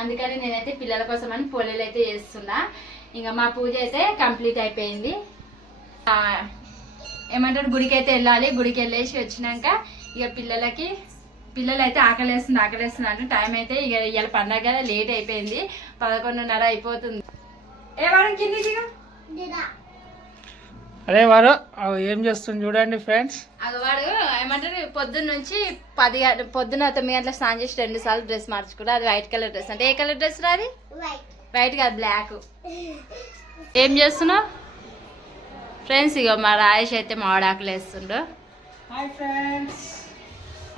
అందుకని నేనైతే పిల్లల కోసం అని పోలేలు అయితే చేస్తున్నా. ఇంకా మా పూజ అయితే కంప్లీట్ అయిపోయింది. ఏమంటారు గుడికి అయితే వెళ్ళాలి. గుడికి వెళ్ళేసి వచ్చినాక ఇక పిల్లలు అయితే ఆకలేస్తున్నారు. టైం అయితే ఇక ఇవాళ పండగ కదా లేట్ అయిపోయింది, 11:30 అయిపోతుంది. వారం కింది అరే వారు ఏం చేస్తుంది చూడండి ఫ్రెండ్స్. వాడు ఏమంటారు పొద్దున్న నుంచి 10 పొద్దున్న 9 గంటలకు స్నానం చేసి 2 సార్లు డ్రెస్ మార్చుకుంటా. అది వైట్ కలర్ డ్రెస్. అంటే ఏ కలర్ డ్రెస్ రాది? వైట్ కాదు, బ్లాక్. ఏం చేస్తున్నావు ఫ్రెండ్స్? ఇక మా రాయేష్ అయితే మామిడాకులు వేస్తుండు. హాయ్ ఫ్రెండ్స్,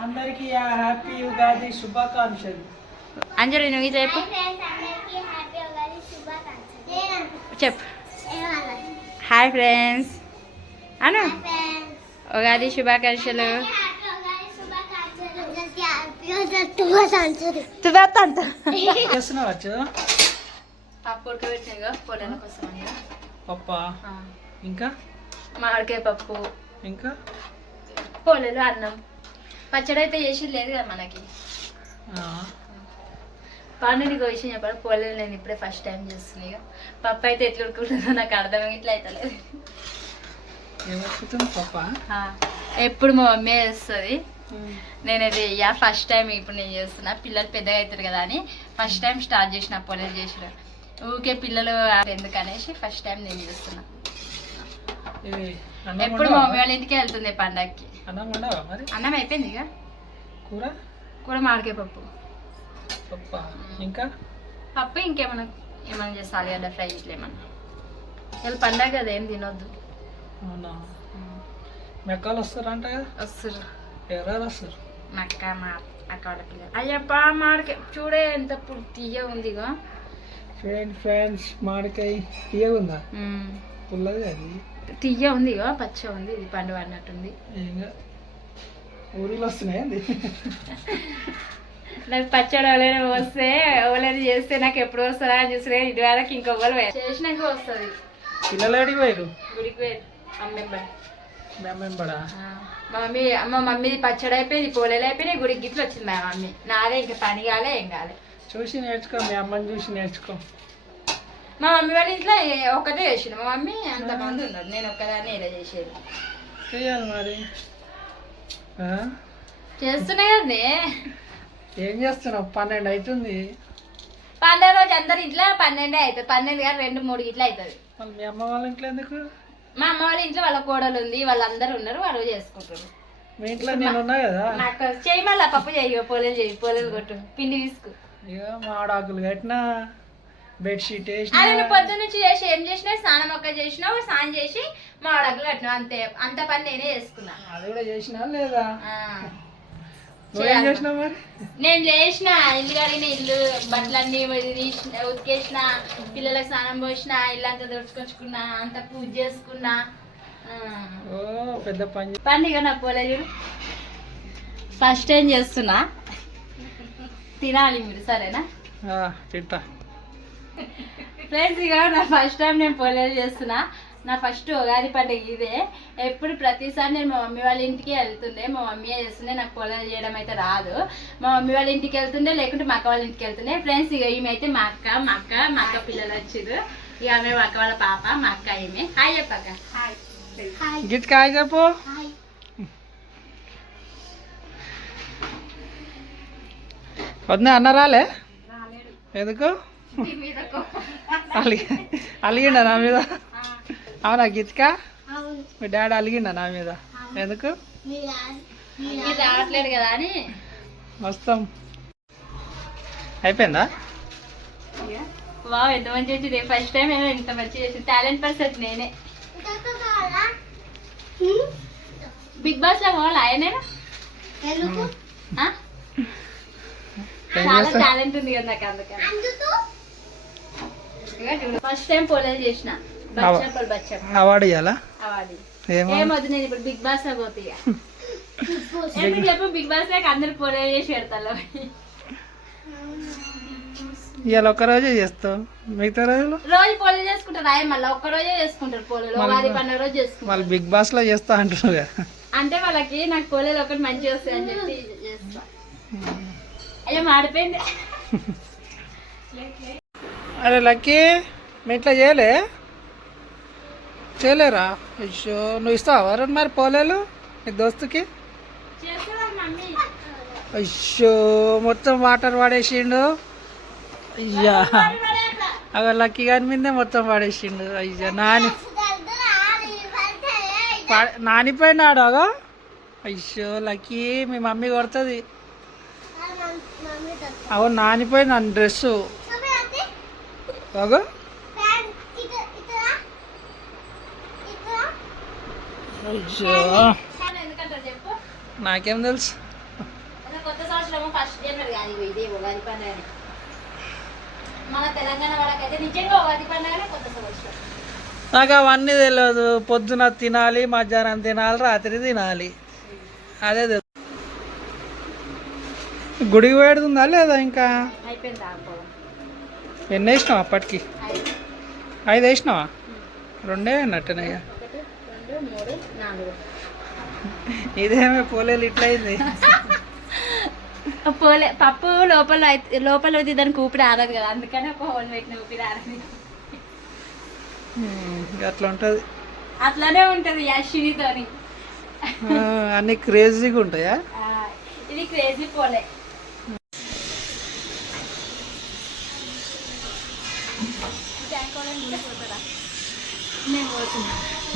అందరికీ హ్యాపీ ఉగాది శుభాకాంక్షలు. అంజలి నువ్వు చెప్పు. చెప్పు హాయ్ ఫ్రెండ్స్ అను. ఉగాది శుభాకాంక్షలు. పప్పు ఉడకబెట్టిన పొలాల కోసం పప్పా, ఇంకా మామిడికాయ పప్పు, ఇంకా పొలాలు, అన్నం, పచ్చడి అయితే చేసి లేదు కదా మనకి. పన్నీరు విషయం చెప్పాలి. పొలాలు నేను ఇప్పుడే ఫస్ట్ టైం చేస్తున్నా. ఇక పప్పు అయితే ఎట్లా ఉడుకుంటుందో నాకు అర్థం ఇట్లా అవుతలేదు. ఎప్పుడు మా మమ్మీ చేస్తుంది, నేనైతే ఫస్ట్ టైం ఇప్పుడు నేను చేస్తున్నా. పిల్లలు పెద్దగా అవుతారు కదా అని ఫస్ట్ టైం స్టార్ట్ చేసిన పొలాలు చేసిన. ఊకే పిల్లలు ఎందుకనేసి ఫస్ట్ టైం నేను చేస్తున్నా. ఎప్పుడు మా మమ్మీ వాళ్ళ ఇంటికి వెళ్తుంది పండగకి. అన్నం అయిపోయింది. ఇక కూర మామిడికాయ పప్పు, ఇంకా పప్పు, ఏమన్నా చేస్తాలి కదా ఫ్రై ఇట్లా ఏమన్నా. వీళ్ళు పండగ కదా ఏం తినొద్దు. మెక్కలు వస్తారంట కదా? వస్తారు. ఎవరు వస్తారు? మక్క మా అక్క వాళ్ళ పిల్లలు. అయ్యప్ప మామిడికాయ చూడే ఎంత తీయ ఉంది. ఇక ఫ్రెండ్స్ మామిడికాయ తీయగా ఉందా? పుల్లది అది తీయ ఉంది. ఇక పచ్చ ఉంది. ఇది పండు అన్నట్టుంది. ఊరిలో వస్తున్నాయి. నాకు పచ్చడి ఎవరైనా వస్తే ఎవరైనా చేస్తే నాకు ఎప్పుడు వస్తారా అని చూస్తే ఇది వరకు ఇంకొకరు చేసినాక వస్తుంది. పిల్లలు అడిగి పోయారు గుడికి పోయారు. అమ్మెంబడా మా మమ్మీ పచ్చడి అయిపోయింది, పోలేలు అయిపోయినాయి, గుడికి గిట్లు వచ్చింది మా మమ్మీ. నాదే ఇంకా పని కాలే ఏం కాలే. చూసి నేర్చుకో, మీ అమ్మని చూసి నేర్చుకో. మా మమ్మీ వాళ్ళ ఇంట్లో ఒక్కటే చేసిండు. మా మమ్మీ అంతమంది ఉన్నారు, నేను ఒక్కదాన్ని ఇలా చేసేది. చేయాలి మరి. చేస్తున్నా కదండి. ఏం చేస్తున్నావు? 12 అవుతుంది. 12 రోజు అందరి ఇంట్లో 12 అవుతుంది. 12 కాదు 2-3 ఇట్లా అవుతుంది. మీ అమ్మ వాళ్ళ ఇంట్లో ఎందుకు? మా అమ్మ వాళ్ళ ఇంట్లో వాళ్ళ కోడలు ఉంది, వాళ్ళందరూ ఉన్నారు, వాళ్ళు చేసుకుంటారు. మీ ఇంట్లో నేను ఉన్నా కదా. నాకు చేయి మళ్ళీ పప్పు చేయి, పోలేలు చేయి, పోలేలు కొట్టు, పిండి తీసుకు. ఇక మామిడాకులు కట్టినా, బెడ్షీట్ వేసిన. అదే నువ్వు పొద్దున్న నుంచి చేసి ఏం చేసినా, స్నానం ఒక్క చేసినావు, స్నానం చేసి మామిడాకులు కట్టినావు, అంతే. అంత పని నేనే చేసుకున్నా. అది కూడా చేసినా లేదా? నువ్వేం చేసినావు మరి? నేను చేసిన ఇల్లు కడిగిన, ఇల్లు బట్టలన్నీ ఉతికేసిన, పిల్లలకు స్నానం పోసిన, ఇల్లు అంతా తుడుచుకొచ్చుకున్నా, అంత పూజ చేసుకున్నా. పెద్ద పని పండుగ నా పోలేదు. ఫస్ట్ టైం చేస్తున్నా, తినాలి మీరు సరేనా? తింటా ఫ్రెండ్స్. ఇక నా ఫస్ట్ టైం నేను పోలేదు చేస్తున్నా. నా ఫస్ట్ ఉగాది పండుగ ఇదే. ఎప్పుడు ప్రతిసారి నేను మా మమ్మీ వాళ్ళ ఇంటికి వెళ్తుండే, మా మమ్మీ చేస్తుండే. నాకు పొలాలు చేయడం అయితే రాదు. మా మమ్మీ వాళ్ళ ఇంటికి వెళ్తుండే, లేకుంటే మా అక్క వాళ్ళ ఇంటికి వెళ్తుండే. ఫ్రెండ్స్ ఇక ఈమె అయితే మా అక్క పిల్లలు వచ్చారు. ఇక ఆమె మా అక్క వాళ్ళ పాప, మా అక్క ఈమె. హాయ్ చెప్పక్క. గిట్ కాయ చెప్పు. వద్దా అన్న రాలే? ఎందుకు అలిగిండా నా మీద? అవునా గీతిక? మీ డాడీ అలిగిండా నా మీద? ఎందుకు? రావట్లేదు కదా అని. వస్తాం. అయిపోయిందా? వావ్ ఎంత మంచి వచ్చింది. ఫస్ట్ టైం ఏమో ఇంత మంచి చేసింది. టాలెంట్ పర్సన్ నేనే. బిగ్ బాస్ లో పోవాలి ఆయనేనా? చాలా టాలెంట్ ఉంది కదా నాకు, అందుకని. ఫస్ట్ టైం పోలేదు చేసిన. అవార్డు ఇవ్వాలా? అవార్డు ఏమొద్దు, నేను ఇప్పుడు బిగ్ బాస్ లో పోతే. ఎందుకు చెప్పు, బిగ్ బాస్ లో అందరు పోలేదు చేసి పెడతాను. ఇవాళ ఒక్కరోజే చేస్తావు, మిగతా రోజులు రోజు పోలేదు చేసుకుంటారు. ఆయన మళ్ళీ ఒక్కరోజే చేసుకుంటారు పోలేదు. ఉగాది పండుగ రోజు చేసుకుంటారు. వాళ్ళు బిగ్ బాస్ లో చేస్తా అంటారు కదా. అంటే వాళ్ళకి నాకు పోలేదు ఒకటి మంచిగా వస్తాయి అని చెప్పి చేస్తా. అయ్యో మాడిపోయింది. అరే లక్కీ మీ ఇట్లా చేయలేరా? అయ్యో నువ్వు ఇస్తావా వరుణ్ మరి పోలేలు నీ దోస్తుకి? అయ్యో మొత్తం వాటర్ పడేసిండు. అయ్యా అగ లక్కీ గారి మీదే మొత్తం పడేసిండు. అయ్యా నానిపోయినాడు అగో. అయ్యో లక్కీ మీ మమ్మీ కొడుతుంది. అవును నానిపోయింది అని డ్రెస్సు అగో. అయ్యో నాకేం తెలుసు. కొత్త సంవత్సరం ఫస్ట్ జనవరి కాదు ఇదే ఉగాది పండుగ. మన తెలంగాణ వాళ్ళకైతే నిజంగా ఉగాది పండుగనే కొత్త సంవత్సరం. నాకు అవన్నీ తెలియదు. పొద్దున తినాలి, మధ్యాహ్నం తినాలి, రాత్రి తినాలి, అదే తెలుసు. గుడికి పెడుతుందా లేదా ఇంకా? అయిపోయింది. ఎన్ని వేసినావా అప్పటికి? 5 వేసినావా? 2 అన్నట్టునయ్యా. 1 2 3 4 ఇదేమే పోలేలు ఇట్లా అయింది. పోలే పప్పు లోపల ఉంది, దానికి ఊపిరి ఆరదు కదా, అందుకని ఒక హోల్ పెట్టిన ఊపిరి ఆరదు. అట్లా ఉంటుంది. అట్లానే ఉంటుంది అశ్వినితోని. అన్ని క్రేజీగా ఉంటాయా? ఇది క్రేజీ పోలే.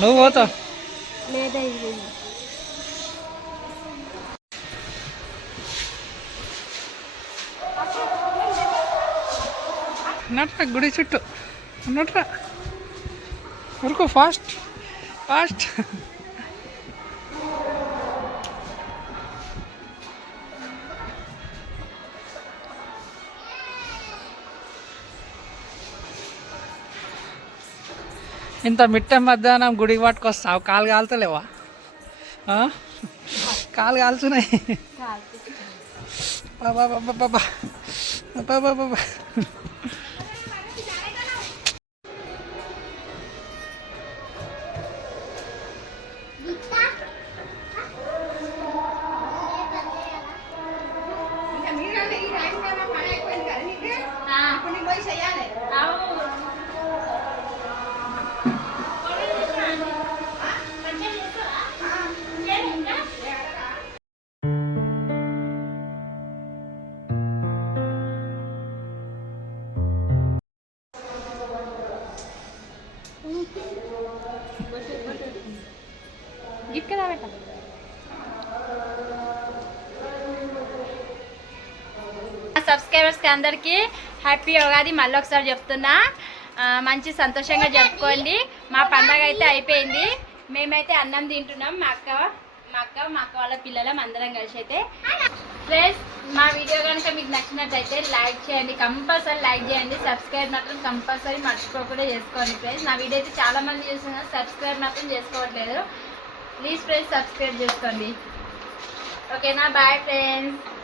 నువ్వు పోతావు లేదా? ఇది అన్నట్రా గుడి చుట్టూ అన్నట్రా ఊరుకో. Fast fast. ఇంత మిట్ట మధ్యాహ్నం గుడికి పట్టుకొస్తావు, కాలు కాలుతలేవా? కాలు కాలుతున్నాయి. బాబా బాబా బాబా బాబా బాబా. సబ్స్క్రైబర్స్ కి అందరికి హ్యాపీ ఉగాది మళ్ళీ ఒకసారి చెప్తున్నా. మంచి సంతోషంగా జరుపుకోండి. మా పండగ అయితే అయిపోయింది. మేమైతే అన్నం తింటున్నాం. మా అక్క వాళ్ళ పిల్లలం అందరం కలిసి. అయితే ఫ్రెండ్స్ మా వీడియో కనుక మీకు నచ్చినట్టయితే లైక్ చేయండి, కంపల్సరీ లైక్ చేయండి. సబ్స్క్రైబ్ మాత్రం కంపల్సరీ మర్చిపోకుండా చేసుకోండి ఫ్రెండ్స్. నా వీడియో అయితే చాలా మంది చూస్తున్నారు, సబ్స్క్రైబ్ మాత్రం చేసుకోవట్లేదు. ప్లీజ్ ఫ్రెండ్స్ సబ్స్క్రైబ్ చేసుకోండి. ఓకేనా? Bye friends.